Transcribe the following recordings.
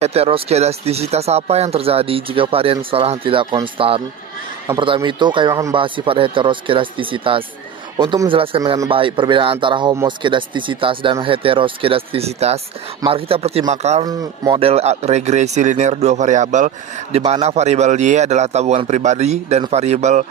Heteroskedastisitas apa yang terjadi jika varian kesalahan tidak konstan? Yang pertama itu, kami akan membahas sifat heteroskedastisitas. Untuk menjelaskan dengan baik perbedaan antara homoskedastisitas dan heteroskedastisitas, mari kita pertimbangkan model regresi linear dua variabel, di mana variabel Y adalah tabungan pribadi dan variabel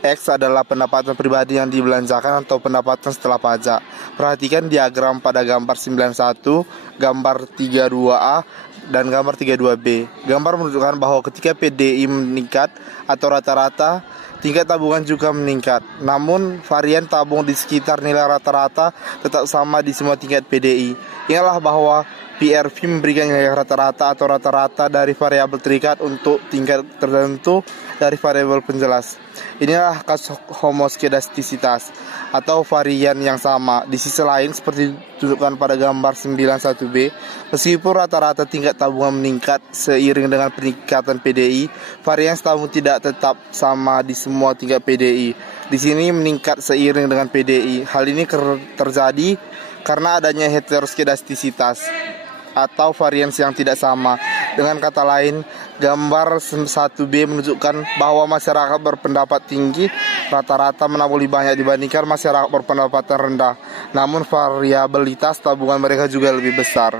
X adalah pendapatan pribadi yang dibelanjakan atau pendapatan setelah pajak. Perhatikan diagram pada gambar 91, gambar 32A, dan gambar 32B. Gambar menunjukkan bahwa ketika PDI meningkat atau rata-rata, tingkat tabungan juga meningkat. Namun, varian tabung di sekitar nilai rata-rata tetap sama di semua tingkat PDI. Ingatlah bahwa PRV memberikan nilai rata-rata atau rata-rata dari variabel terikat untuk tingkat tertentu dari variabel penjelas. Inilah kasus homoskedastisitas atau varian yang sama. Di sisi lain, seperti ditunjukkan pada gambar 91B, meskipun rata-rata tingkat tabungan meningkat seiring dengan peningkatan PDI, varian tabung tidak tetap sama di semua tingkat PDI. Di sini meningkat seiring dengan PDI. Hal ini terjadi karena adanya heteroskedastisitas atau varians yang tidak sama. Dengan kata lain, gambar 1B menunjukkan bahwa masyarakat berpendapat tinggi rata-rata menabung lebih banyak dibandingkan masyarakat berpendapatan rendah. Namun variabilitas tabungan mereka juga lebih besar.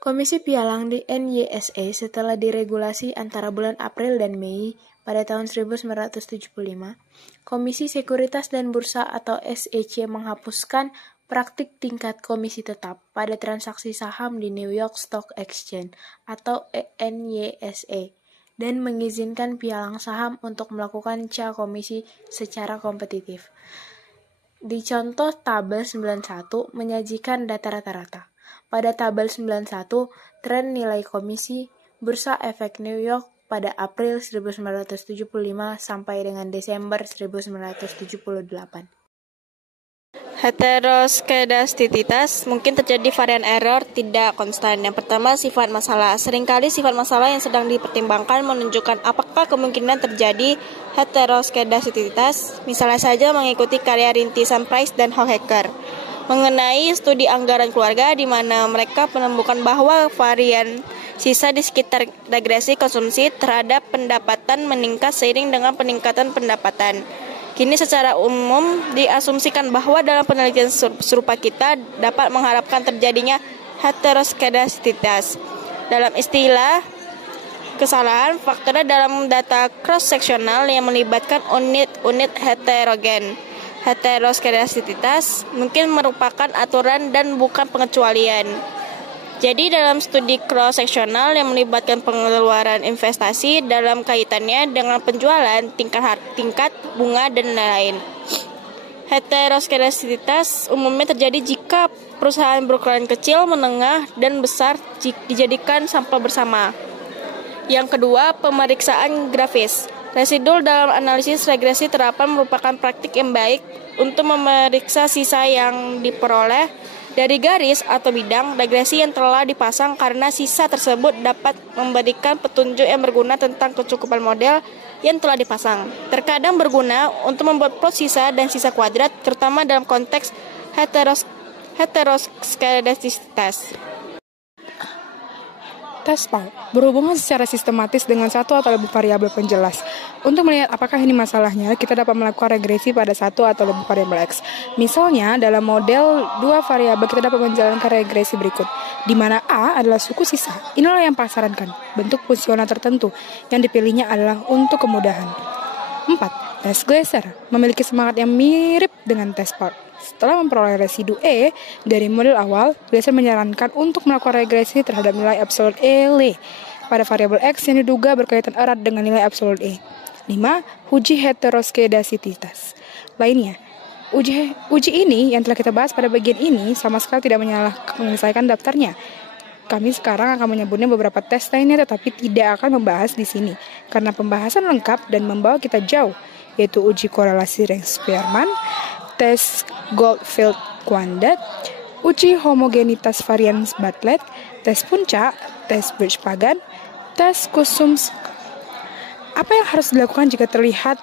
Komisi Pialang di NYSE setelah diregulasi antara bulan April dan Mei pada tahun 1975, Komisi Sekuritas dan Bursa atau SEC menghapuskan praktik tingkat komisi tetap pada transaksi saham di New York Stock Exchange atau NYSE dan mengizinkan pialang saham untuk melakukan ca komisi secara kompetitif. Di contoh tabel 91 menyajikan data rata-rata. Pada tabel 91, tren nilai komisi Bursa Efek New York pada April 1975 sampai dengan Desember 1978. Heteroskedastisitas mungkin terjadi varian error tidak konstan. Yang pertama, sifat masalah. Seringkali sifat masalah yang sedang dipertimbangkan menunjukkan apakah kemungkinan terjadi heteroskedastisitas. Misalnya saja mengikuti karya rintisan Price dan Hohecker mengenai studi anggaran keluarga di mana mereka menemukan bahwa varian sisa di sekitar regresi konsumsi terhadap pendapatan meningkat seiring dengan peningkatan pendapatan. Kini secara umum diasumsikan bahwa dalam penelitian serupa kita dapat mengharapkan terjadinya heteroskedastisitas. Dalam istilah kesalahan, faktornya dalam data cross-seksional yang melibatkan unit-unit heterogen. Heteroskedastisitas mungkin merupakan aturan dan bukan pengecualian. Jadi dalam studi cross-seksional yang melibatkan pengeluaran investasi dalam kaitannya dengan penjualan, tingkat bunga, dan lain-lain. Heteroskedastisitas umumnya terjadi jika perusahaan berukuran kecil, menengah, dan besar dijadikan sampel bersama. Yang kedua, pemeriksaan grafis. Residu dalam analisis regresi terapan merupakan praktik yang baik untuk memeriksa sisa yang diperoleh dari garis atau bidang regresi yang telah dipasang karena sisa tersebut dapat memberikan petunjuk yang berguna tentang kecukupan model yang telah dipasang. Terkadang berguna untuk membuat plot sisa dan sisa kuadrat, terutama dalam konteks heteroskedastisitas. Tes PAL berhubungan secara sistematis dengan satu atau lebih variabel penjelas. Untuk melihat apakah ini masalahnya, kita dapat melakukan regresi pada satu atau lebih variabel X. Misalnya, dalam model dua variabel kita dapat menjalankan regresi berikut, di mana A adalah suku sisa. Inilah yang pasarankan. Bentuk fungsional tertentu yang dipilihnya adalah untuk kemudahan. 4. Tes Glaser memiliki semangat yang mirip dengan tes PAL. Setelah memperoleh residu E dari model awal, Glaser menyarankan untuk melakukan regresi terhadap nilai absolut E pada variabel X yang diduga berkaitan erat dengan nilai absolut E. 5. Uji heteroskedastisitas. Lainnya, uji ini yang telah kita bahas pada bagian ini sama sekali tidak menyelesaikan daftarnya. Kami sekarang akan menyebutnya beberapa tes lainnya tetapi tidak akan membahas di sini karena pembahasan lengkap dan membawa kita jauh, yaitu uji korelasi Rein-Spearman, tes Goldfield-Quandt, uji homogenitas varian Bartlett, tes puncak, tes Birch-Pagan, tes Kusums. Apa yang harus dilakukan jika terlihat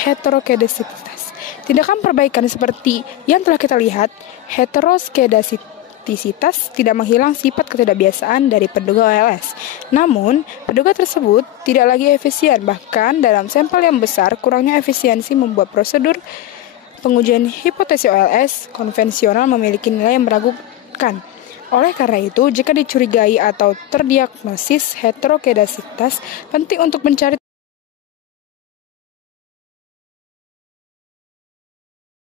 heteroskedastisitas? Tindakan perbaikan seperti yang telah kita lihat, heteroskedastisitas kedastisitas tidak menghilang sifat ketidakbiasaan dari penduga OLS. Namun, penduga tersebut tidak lagi efisien, bahkan dalam sampel yang besar, kurangnya efisiensi membuat prosedur pengujian hipotesis OLS konvensional memiliki nilai yang meragukan. Oleh karena itu, jika dicurigai atau terdiagnosis heterokedasitas, penting untuk mencari